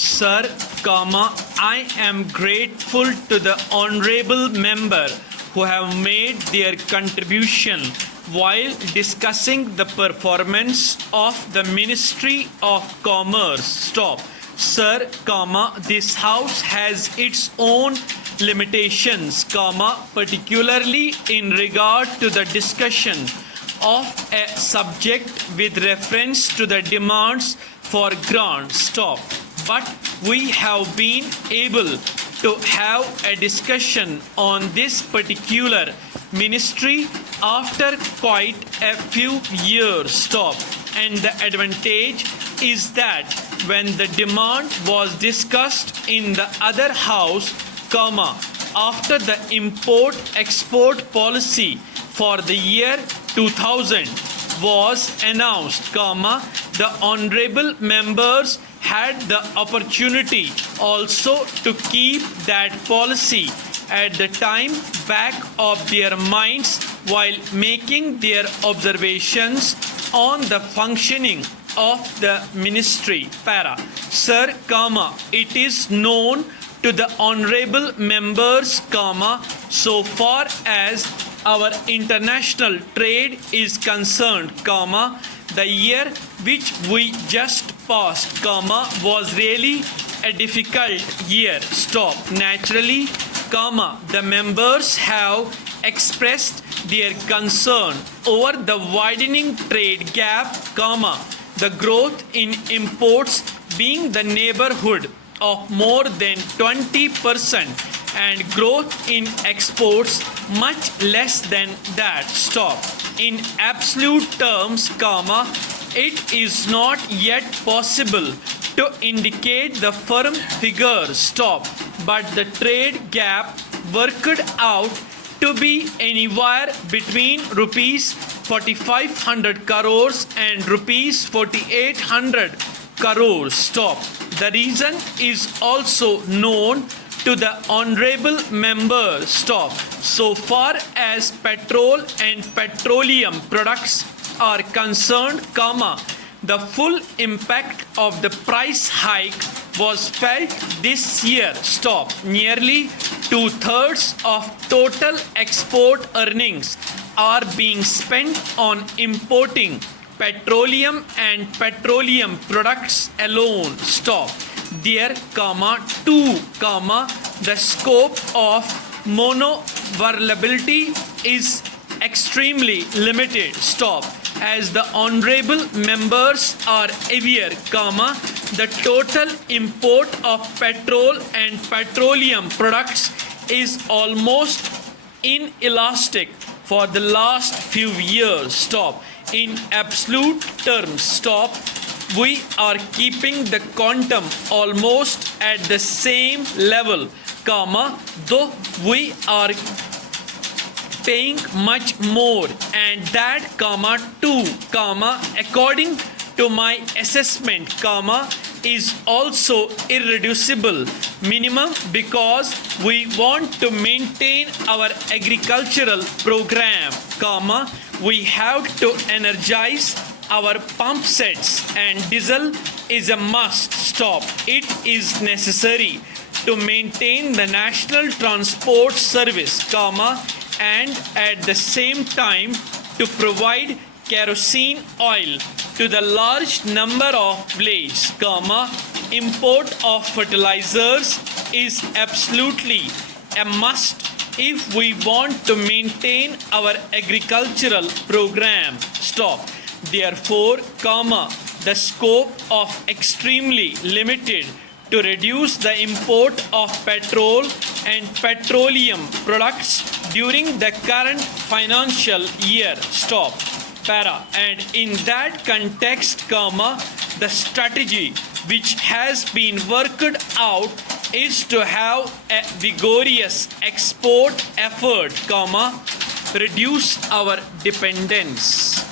Sir, I am grateful to the honorable member who have made their contribution while discussing the performance of the Ministry of Commerce. Stop. Sir, this house has its own limitations, particularly in regard to the discussion of a subject with reference to the demands for grant. Stop. But we have been able to have a discussion on this particular ministry after quite a few years. Stop. And the advantage is that when the demand was discussed in the other house, after the import-export policy for the year 2000 was announced, the honorable members had the opportunity also to keep that policy at the time back of their minds while making their observations on the functioning of the ministry. Sir, it is known to the honorable members, so far as our international trade is concerned, the year which we just passed, was really a difficult year. Stop. Naturally, the members have expressed their concern over the widening trade gap, the growth in imports being the neighborhood of more than 20% and growth in exports much less than that. Stop. In absolute terms, it is not yet possible to indicate the firm figures. Stop. But the trade gap worked out to be anywhere between rupees 4,500 crores and rupees 4,800 crores. Stop. The reason is also known to the honorable member. Stop. So far as petrol and petroleum products are concerned, the full impact of the price hike was felt this year. Stop. Nearly 2/3 of total export earnings are being spent on importing petroleum and petroleum products alone. Stop. There, two, the scope of mono-vulnerability is extremely limited. Stop. As the honorable members are aware, the total import of petrol and petroleum products is almost inelastic for the last few years. Stop. In absolute terms, stop, we are keeping the quantum almost at the same level, though we are paying much more, and that, too, according to my assessment, is also irreducible minimum because we want to maintain our agricultural program, we have to energize our pump sets and diesel is a must. Stop. It is necessary to maintain the national transport service, and at the same time to provide kerosene oil to the large number of villages, import of fertilizers is absolutely a must if we want to maintain our agricultural program. Stop. Therefore, the scope of extremely limited to reduce the import of petrol and petroleum products during the current financial year. Stop. And in that context, the strategy which has been worked out is to have a vigorous export effort, reduce our dependence.